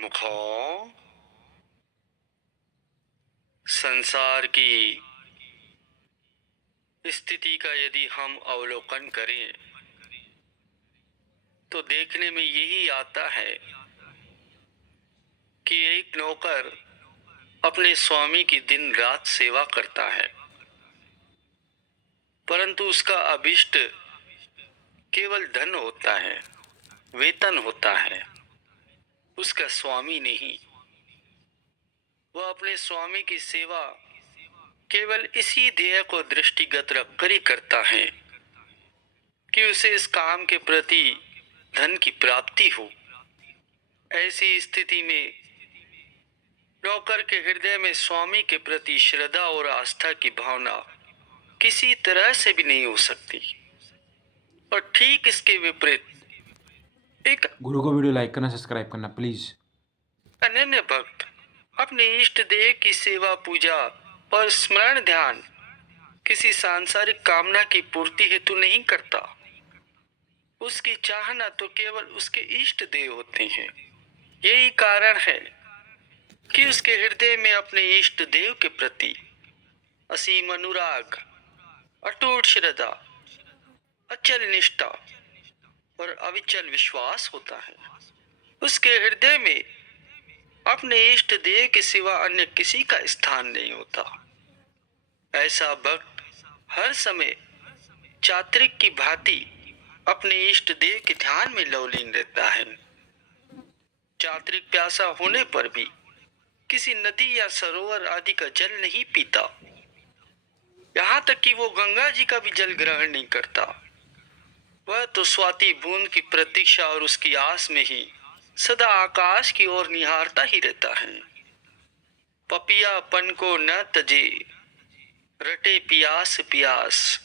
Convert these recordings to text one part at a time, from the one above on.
प्रमुखों, संसार की स्थिति का यदि हम अवलोकन करें तो देखने में यही आता है कि एक नौकर अपने स्वामी की दिन रात सेवा करता है, परंतु उसका अभिष्ट केवल धन होता है, वेतन होता है, उसका स्वामी नहीं। वह अपने स्वामी की सेवा केवल इसी ध्येय को दृष्टिगत रखकर ही करता है कि उसे इस काम के प्रति धन की प्राप्ति हो। ऐसी स्थिति में नौकर के हृदय में स्वामी के प्रति श्रद्धा और आस्था की भावना किसी तरह से भी नहीं हो सकती। और ठीक इसके विपरीत एक गुरु को वीडियो लाइक करना, सब्सक्राइब करना प्लीज। अनन्य भक्त अपने इष्ट देव की सेवा पूजा और स्मरण ध्यान किसी सांसारिक कामना की पूर्ति हेतु नहीं करता। उसकी चाहना तो केवल उसके इष्ट देव होते हैं। यही कारण है कि उसके हृदय में अपने इष्ट देव के प्रति असीम अनुराग, अटूट श्रद्धा, अचल निष्ठा और अविचल विश्वास होता है। उसके हृदय में अपने इष्ट देव के सिवा अन्य किसी का स्थान नहीं होता। ऐसा भक्त हर समय चात्रिक की भांति अपने इष्ट देव के ध्यान में लवलीन रहता है। चात्रिक प्यासा होने पर भी किसी नदी या सरोवर आदि का जल नहीं पीता, यहाँ तक कि वो गंगा जी का भी जल ग्रहण नहीं करता। वह तो स्वाति बूंद की प्रतीक्षा और उसकी आस में ही सदा आकाश की ओर निहारता ही रहता है। पपियापन को न तजे, रटे पियास पियास,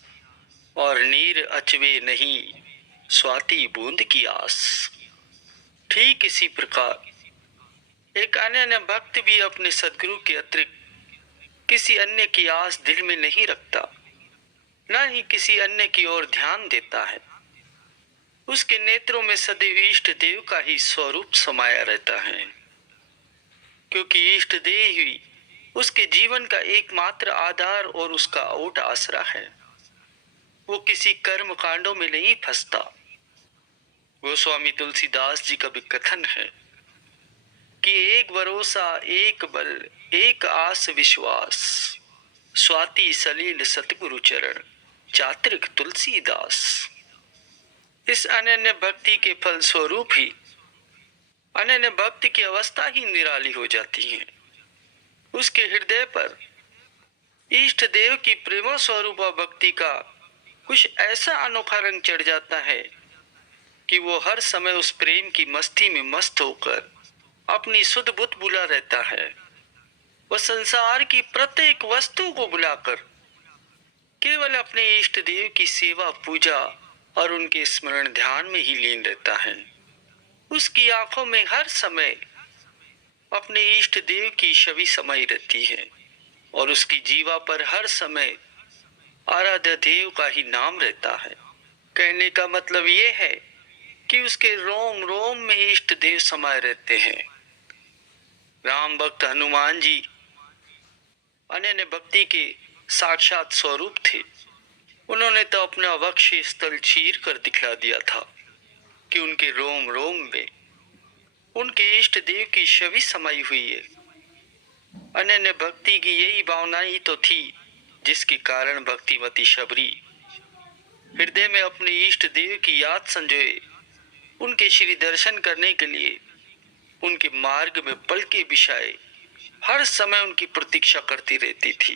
और नीर अचवे नहीं, स्वाति बूंद की आस। ठीक इसी प्रकार एक अन्य भक्त भी अपने सद्गुरु के अतिरिक्त किसी अन्य की आस दिल में नहीं रखता, न ही किसी अन्य की ओर ध्यान देता है। उसके नेत्रों में सदैव इष्ट देव का ही स्वरूप समाया रहता है, क्योंकि इष्ट देव ही उसके जीवन का एकमात्र आधार और उसका अटूट आसरा है। वो किसी कर्म कांडों में नहीं फंसता। गोस्वामी तुलसीदास जी का भी कथन है कि एक भरोसा, एक बल, एक आस विश्वास, स्वाति सलील सतगुरु चरण, चात्रिक तुलसीदास। इस अनन्य भक्ति के फल स्वरूप ही अनन्य भक्ति की अवस्था ही निराली हो जाती है। उसके हृदय पर इष्ट देव की प्रेम स्वरूप भक्ति का कुछ ऐसा अनोखा रंग चढ़ जाता है कि वो हर समय उस प्रेम की मस्ती में मस्त होकर अपनी सुध बुध बुला रहता है। वह संसार की प्रत्येक वस्तु को बुलाकर केवल अपने इष्ट देव की सेवा पूजा और उनके स्मरण ध्यान में ही लीन रहता है। उसकी आंखों में हर समय अपने इष्ट देव की छवि समाई रहती है और उसकी जीवा पर हर समय आराध्य देव का ही नाम रहता है। कहने का मतलब ये है कि उसके रोम रोम में इष्ट देव समाये रहते हैं। राम भक्त हनुमान जी अनन्य भक्ति के साक्षात स्वरूप थे। उन्होंने तो अपना वक्ष स्थल चीर कर दिखला दिया था कि उनके रोम रोम में उनके इष्ट देव की छवि समाई हुई है। अनन्य भक्ति की यही भावना ही तो थी जिसके कारण भक्तिवती शबरी हृदय में अपने इष्ट देव की याद संजोए उनके श्री दर्शन करने के लिए उनके मार्ग में पलके बिछाए हर समय उनकी प्रतीक्षा करती रहती थी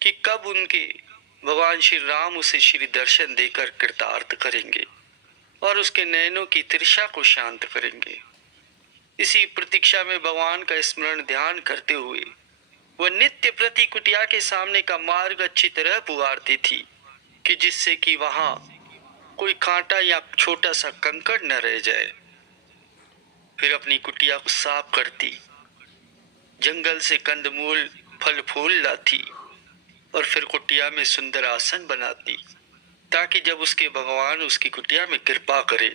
कि कब उनके भगवान श्री राम उसे श्री दर्शन देकर कृतार्थ करेंगे और उसके नयनों की तिरछा को शांत करेंगे। इसी प्रतीक्षा में भगवान का स्मरण ध्यान करते हुए वह नित्य प्रति कुटिया के सामने का मार्ग अच्छी तरह पुकारती थी कि जिससे कि वहां कोई कांटा या छोटा सा कंकड़ न रह जाए। फिर अपनी कुटिया को साफ करती, जंगल से कंदमूल फल फूल लाती और फिर कुटिया में सुंदर आसन बनाती ताकि जब उसके भगवान उसकी कुटिया में कृपा करे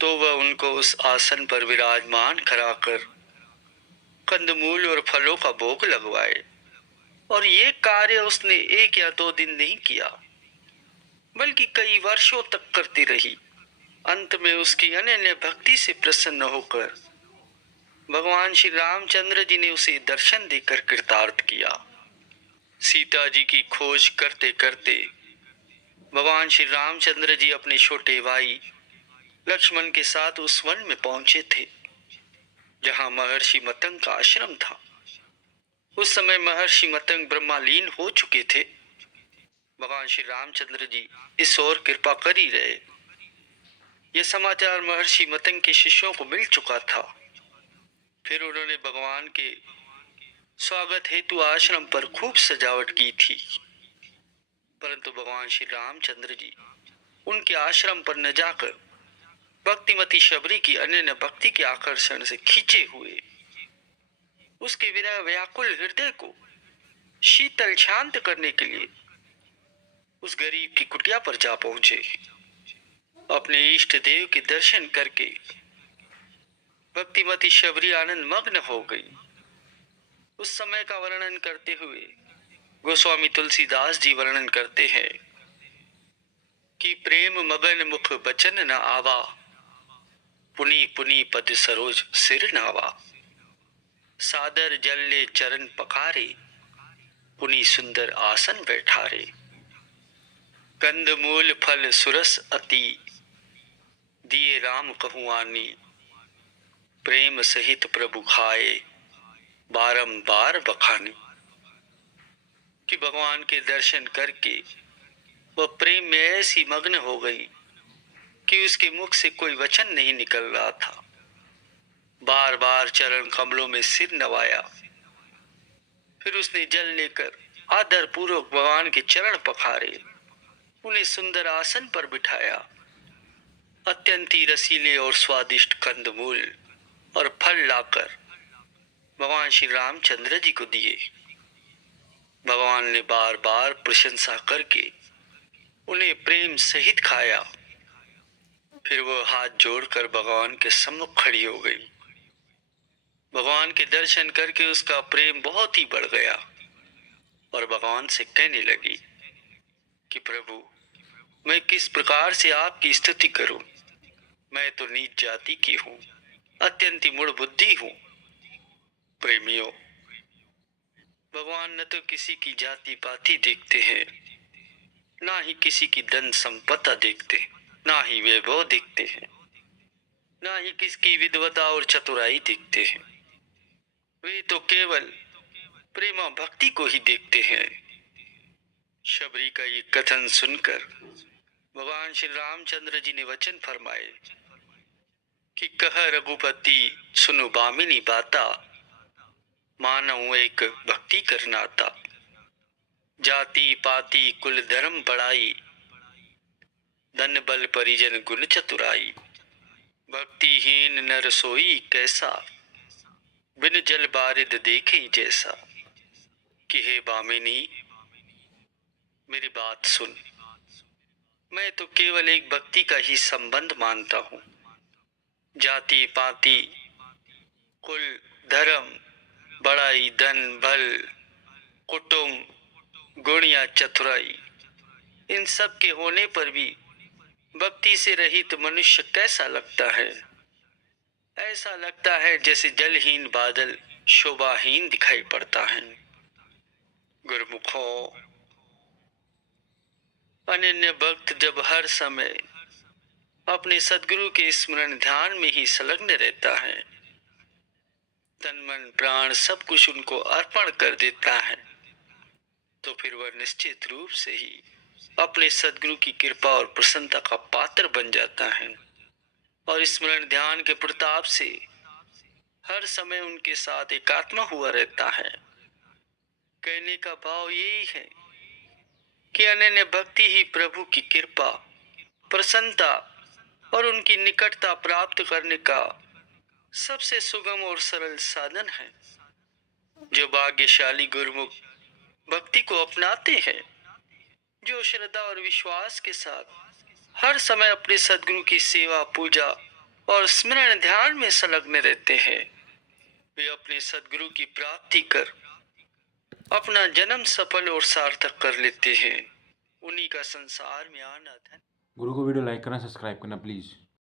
तो वह उनको उस आसन पर विराजमान कराकर कंदमूल और फलों का भोग लगवाए। और ये कार्य उसने 1 या 2 दिन नहीं किया, बल्कि कई वर्षों तक करती रही। अंत में उसकी अनन्य भक्ति से प्रसन्न होकर भगवान श्री रामचंद्र जी ने उसे दर्शन देकर कृतार्थ किया। सीता जी की खोज करते करते भगवान श्री रामचंद्र जी अपने छोटे भाई लक्ष्मण के साथ उस वन में पहुंचे थे जहां महर्षि मतंग का आश्रम था। उस समय महर्षि मतंग ब्रह्मालीन हो चुके थे। भगवान श्री रामचंद्र जी इस ओर कृपा कर ही रहे। यह समाचार महर्षि मतंग के शिष्यों को मिल चुका था। फिर उन्होंने भगवान के स्वागत हेतु आश्रम पर खूब सजावट की थी, परंतु भगवान श्री रामचंद्र जी उनके आश्रम पर न जाकर भक्तिमती शबरी की अनन्य भक्ति के आकर्षण से खींचे हुए उसके विरह व्याकुल हृदय को शीतल शांत करने के लिए उस गरीब की कुटिया पर जा पहुंचे। अपने इष्ट देव के दर्शन करके भक्तिमती शबरी आनंद मग्न हो गई। उस समय का वर्णन करते हुए गोस्वामी तुलसीदास जी वर्णन करते हैं कि प्रेम मगन मुख बचन न आवा, पुनी पुनी पद सरोज सिर नावा। सादर जल ले चरण पखारे, पुनी सुंदर आसन बैठारे। कंद मूल फल सुरस अति, दिए राम कहूँ आनी। प्रेम सहित प्रभु खाए, बारंबार बखानी। कि भगवान के दर्शन करके वह प्रेम में ऐसी मग्न हो गई कि उसके मुख से कोई वचन नहीं निकल रहा था। बार बार चरण कमलों में सिर नवाया। फिर उसने जल लेकर आदर पूर्वक भगवान के चरण पखारे, उन्हें सुंदर आसन पर बिठाया। अत्यंत ही रसीले और स्वादिष्ट कंदमूल और फल लाकर भगवान श्री रामचंद्र जी को दिए। भगवान ने बार बार प्रशंसा करके उन्हें प्रेम सहित खाया। फिर वो हाथ जोड़कर भगवान के सम्मुख खड़ी हो गई। भगवान के दर्शन करके उसका प्रेम बहुत ही बढ़ गया और भगवान से कहने लगी कि प्रभु, मैं किस प्रकार से आपकी स्तुति करूं। मैं तो नीच जाति की हूं, अत्यंत ही मूढ़ बुद्धि हूं। प्रेमियों, भगवान न तो किसी की जाति पाति देखते हैं, ना ही किसी की धन संपदा देखते, ना ही वैभव देखते हैं, ना ही किसकी विद्वता और चतुराई देखते हैं। वे तो केवल प्रेमा भक्ति को ही देखते हैं। शबरी का ये कथन सुनकर भगवान श्री रामचंद्र जी ने वचन फरमाए कि कह रघुपति सुनु बामिनी बाता, मानव एक भक्ति करनाता। जाति पाति कुल धर्म बड़ाई, धन बल परिजन गुण चतुराई। भक्तिहीन नर सोई कैसा, बिन जल बारिद देखे जैसा। कि हे बामिनी, मेरी बात सुन। मैं तो केवल एक भक्ति का ही संबंध मानता हूँ। जाति पाति कुल धर्म बड़ाई धन बल कुटुंब गुण या चतुराई, इन सब के होने पर भी भक्ति से रहित मनुष्य कैसा लगता है। ऐसा लगता है जैसे जलहीन बादल शोभाहीन दिखाई पड़ता है। गुरुमुखों, अनन्य भक्त जब हर समय अपने सद्गुरु के स्मरण ध्यान में ही संलग्न रहता है, तन मन प्राण सब कुछ उनको अर्पण कर देता है, तो फिर वह निश्चित रूप से ही अपने सद्गुरु की कृपा और प्रसन्नता का पात्र बन जाता है और स्मरण ध्यान के प्रताप से हर समय उनके साथ एकात्मा हुआ रहता है। कहने का भाव यही है कि अनन्य भक्ति ही प्रभु की कृपा प्रसन्नता और उनकी निकटता प्राप्त करने का सबसे सुगम और सरल साधन है। जो भाग्यशाली गुरुमुख भक्ति को अपनाते हैं, जो श्रद्धा और विश्वास के साथ हर समय अपने सद्गुरु की सेवा पूजा और स्मरण ध्यान में संलग्न रहते हैं, वे अपने सदगुरु की प्राप्ति कर अपना जन्म सफल और सार्थक कर लेते हैं। उन्हीं का संसार में आना धन। गुरु को वीडियो लाइक करना, सब्सक्राइब करना प्लीज़।